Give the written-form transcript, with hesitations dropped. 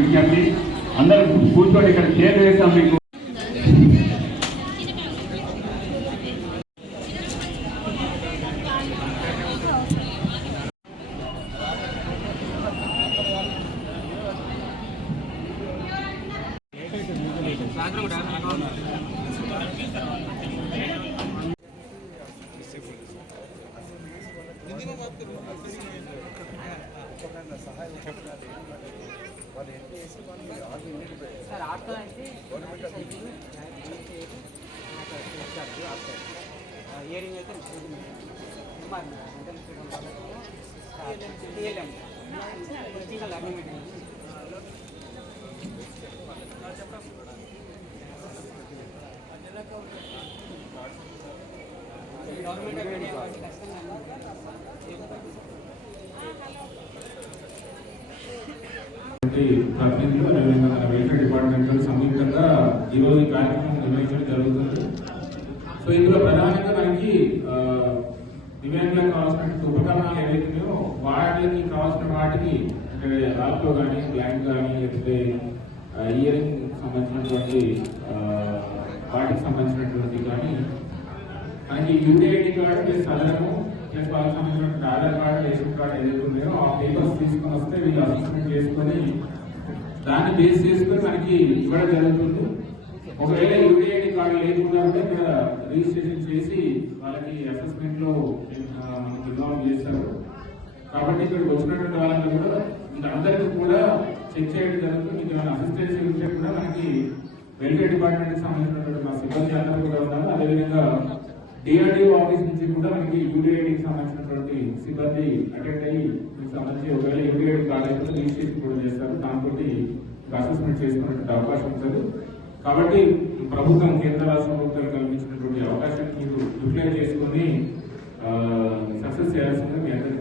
విజ్ఞప్తి, అందరూ కూర్చొని ఇక్కడ షేర్ చేస్తాం మీకు. सर आपका ऐसे इयरिंग అయితే ప్రతినిధులు అదేవిధంగా మన వెల్ఫేర్ డిపార్ట్మెంట్ సంయుక్తంగా ఈరోజు ఈ కార్యక్రమం నిర్వహించడం జరుగుతుంది. సో ఇందులో ప్రధానంగా మనకి దివ్యాంగులకు కావాల్సిన ఉపకరణాలు ఏవైతున్నాయో వాటికి కావాల్సిన వాటికి అంటే రాప్లో కానీ బ్లాంక్ కానీ లేకపోతే ఇయరింగ్ సంబంధించినటువంటి వాటికి సంబంధించినటువంటి కానీ మనకి యూడిఐడి కార్డు ప్లస్ సదరము ప్లస్ వాళ్ళకి సంబంధించినటువంటి ఆధార్ కార్డు రేషన్ కార్డు ఏదైతే ఉన్నాయో ఆ పేపర్స్ తీసుకొని వస్తే వీళ్ళు అసెస్మెంట్ చేసుకొని దాన్ని బేస్ చేసుకొని మనకి ఇవ్వడం జరుగుతుంది. ఒకవేళ యూడిఐడి కార్డు లేకుండా కూడా ఇక్కడ రిజిస్ట్రేషన్ చేసి వాళ్ళకి అసెస్మెంట్ లో మనకి ఇన్వాల్వ్ చేస్తారు. కాబట్టి ఇక్కడికి వచ్చినటువంటి వాళ్ళని కూడా అందరికీ కూడా చెక్ చేయడం జరుగుతుంది. మీకు ఏమైనా అసిస్టెన్స్ ఉంటే కూడా మనకి వెల్ఫేర్ డిపార్ట్మెంట్ కి సంబంధించినటువంటి మా సిబ్బంది అందరూ కూడా ఉన్నారు. అదేవిధంగా డిఆర్డిఓ ఆఫీస్ నుంచి కూడా మనకి యూడిఐడికి సంబంధించినటువంటి సిబ్బంది అటెండ్ అయ్యి మీకు సంబంధించి ఒకవేళ యూడిఐడి కాలేజీలో రిజిస్ట్రేషన్ కూడా చేస్తారు. దాంతో అసెస్మెంట్ చేసుకునేటువంటి అవకాశం ఉంటుంది. కాబట్టి ప్రభుత్వం కేంద్ర రాష్ట్ర ప్రభుత్వాలు కల్పించినటువంటి అవకాశాన్ని మీరు యూటిలైజ్ చేసుకుని సక్సెస్ చేయాల్సిందిగా మీ అందరికీ